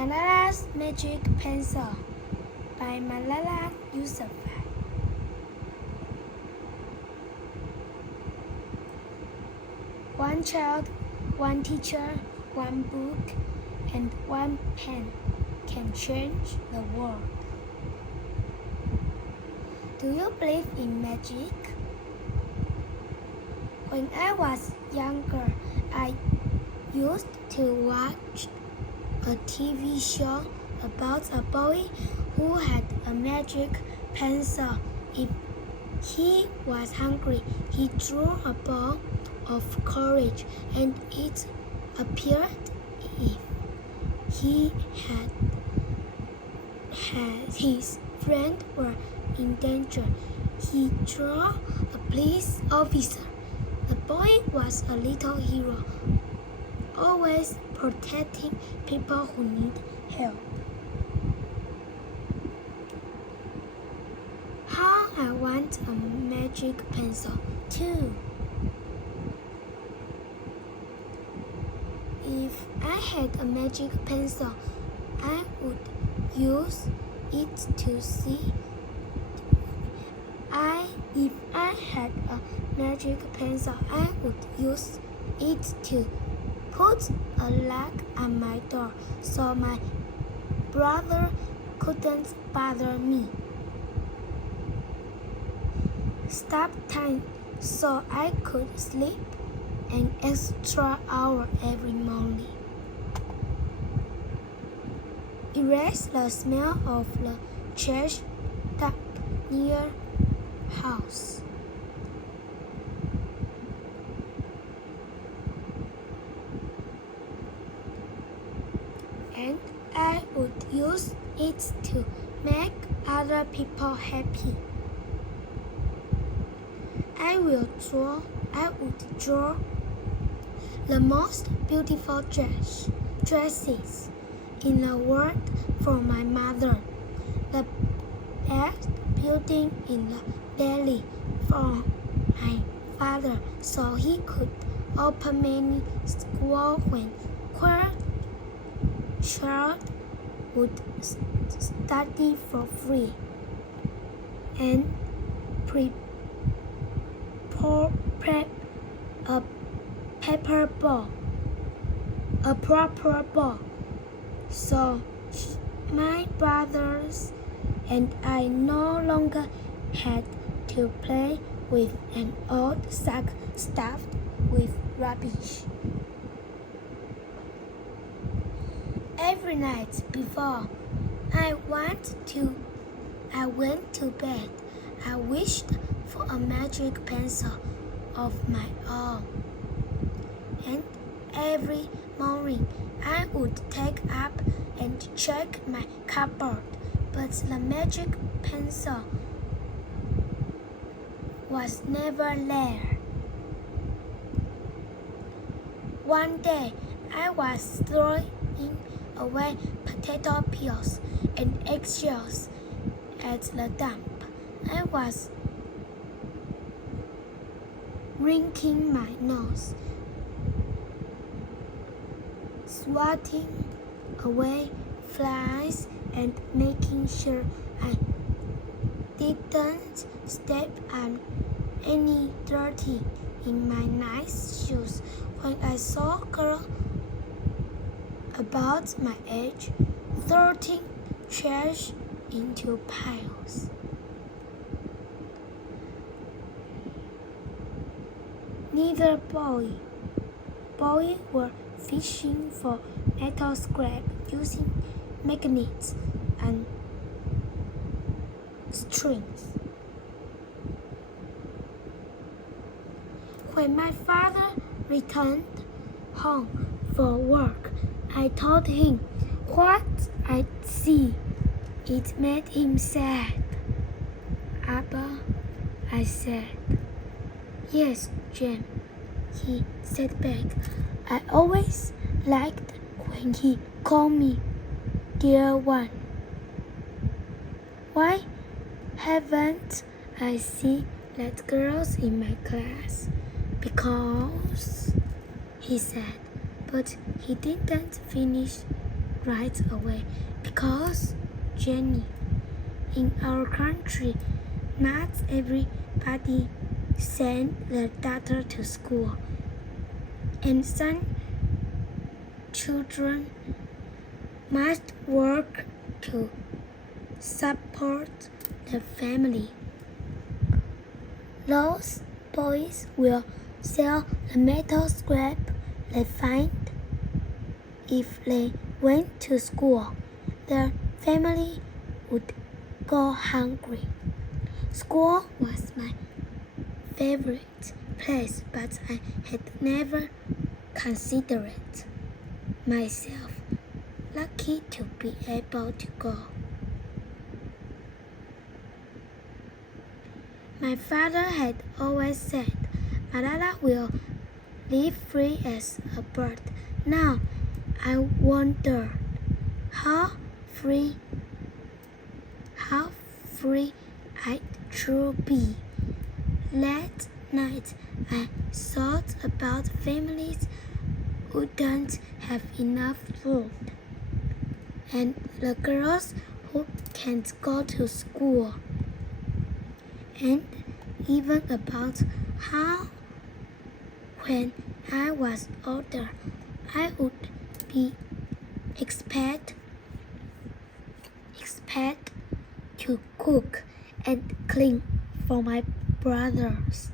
Malala's Magic Pencil by Malala Yousafzai. One child, one teacher, one book, and one pen can change the world. Do you believe in magic? When I was younger, I used to watch a TV show about a boy who had a magic pencil. If he was hungry, he drew a ball of courage, and it appeared if he had his friend were in danger, he drew a police officer. The boy was a little hero, always protecting people who need help. How I want a magic pencil too. If I had a magic pencil, I would use it to see. If I had a magic pencil, I would use it to put a lock on my door so my brother couldn't bother me. Stop time so I could sleep an extra hour every morning. Erase the smell of the trash dump near house. And I would use it to make other people happy. I would draw the most beautiful dresses in the world for my mother, the best building in the valley for my father, so he could open many schools when child would study for free, and prep a proper ball, so my brothers and I no longer had to play with an old sack stuffed with rubbish. Every night before I went to bed, I wished for a magic pencil of my own. And every morning I would take up and check my cupboard, but the magic pencil was never there. One day I was throwing away potato peels and eggshells at the dump. I was wrinkling my nose, swatting away flies and making sure I didn't step on any dirty in my nice shoes when I saw a girl about my age sorting trash into piles. Neither boy were fishing for metal scrap using magnets and strings. When my father returned home for work, I told him what I'd see. It made him sad. "Abba," I said. "Yes, Jim," he said back. I always liked when he called me dear one. Why haven't I seen that girls in my class? Because, he said, but he didn't finish right away because, Jenny, in our country, not everybody sent their daughter to school, and some children must work to support their family. Those boys will sell the metal scrap they find. If they went to school, their family would go hungry. School was my favorite place, but I had never considered myself lucky to be able to go. My father had always said, Malala will live free as a bird. Now I wondered how free I'd truly be. That night I thought about families who don't have enough food, and the girls who can't go to school, and even about how when I was older I would be expected to cook and clean for my brothers.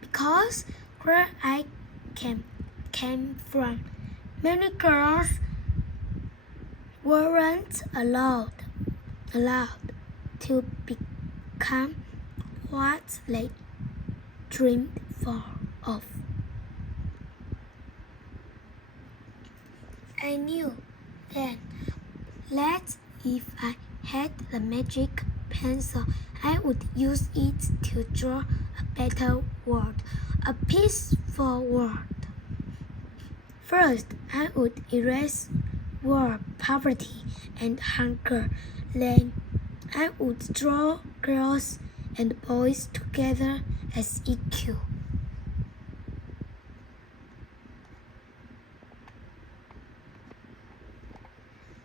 Because where I came from, many girls weren't allowed to become what they dreamed of. I knew then that if I had the magic pencil, I would use it to draw a better world, a peaceful world. First, I would erase war, poverty, and hunger. Then, I would draw girls and boys together as equal.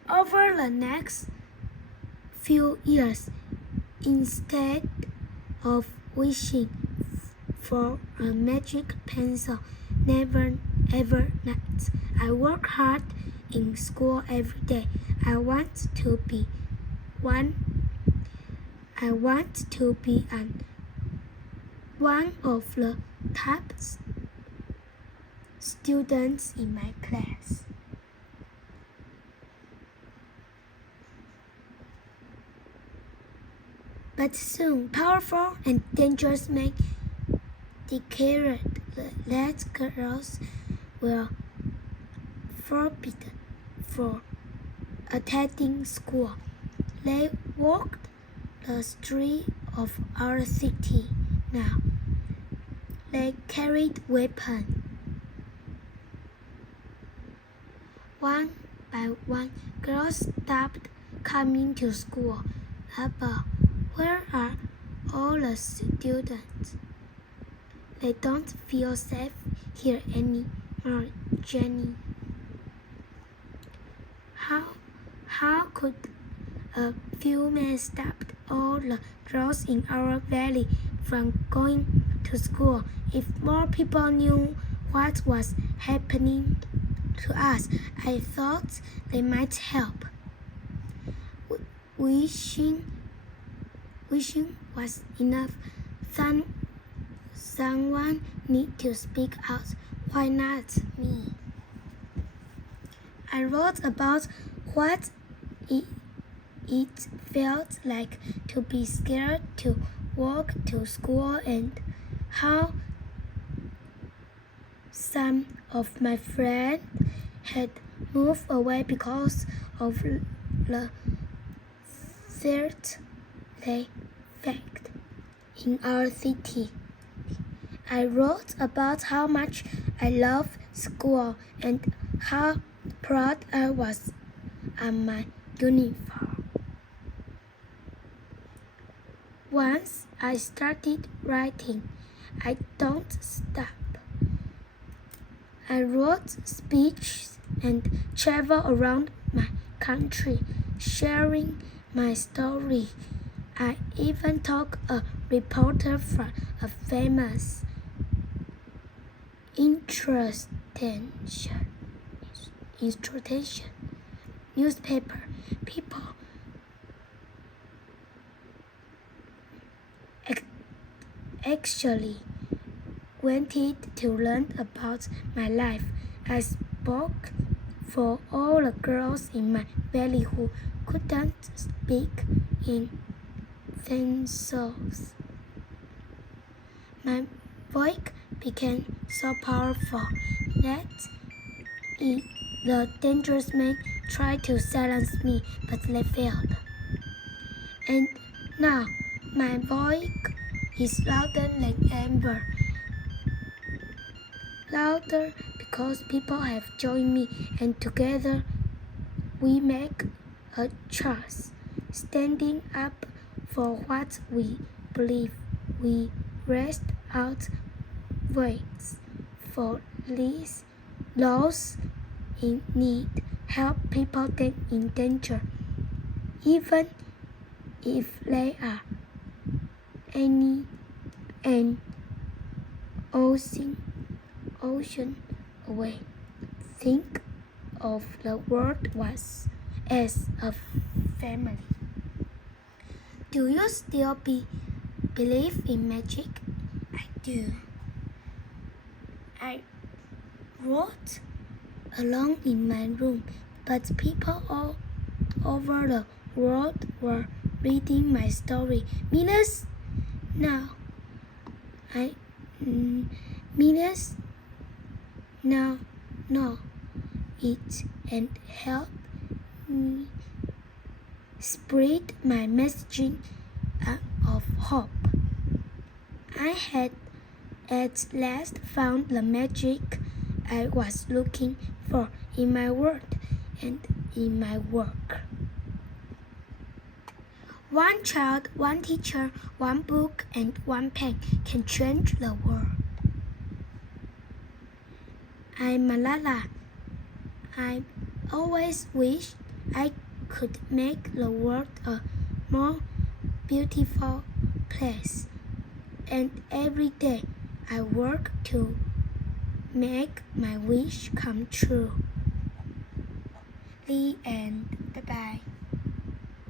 Over the next few years, instead of wishing for a magic pencil, never ever night, I work hard in school every day. I want to be one of the top students in my class. But soon, powerful and dangerous men declared that girls were forbidden for attending school. They walked the streets of our city now. They carried weapons. One by one, girls stopped coming to school. Abba, where are all the students? They don't feel safe here anymore, Jenny. How could a few men stop all the girls in our valley from going to school? If more people knew what was happening to us, I thought they might help. Wishing was enough. Someone need to speak out. Why not me? I wrote about what it felt like to be scared to walk to school and how some of my friends had moved away because of the threat they faced in our city. I wrote about how much I loved school and how proud I was on my uniform. Once I started writing, I don't stop. I wrote speeches and traveled around my country, sharing my story. I even took a reporter for a famous institution newspaper. People actually wanted to learn about my life. I spoke for all the girls in my valley who couldn't speak in themselves. My voice became so powerful that the dangerous men tried to silence me, but they failed. And now my voice is louder than ever. Louder because people have joined me, and together we make a choice, standing up for what we believe. We raise out voices for those in need, help people in danger, even if they are an ocean away. Think of the world as a family. Do you still believe in magic? I do. I wrote alone in my room, but people all over the world were reading my story. Millions now know it and help me spread my messaging of hope. I had at last found the magic I was looking for in my world and in my work. One child, one teacher, one book, and one pen can change the world. I'm Malala. I always wish I could make the world a more beautiful place. And every day I work to make my wish come true. The end. Bye-bye.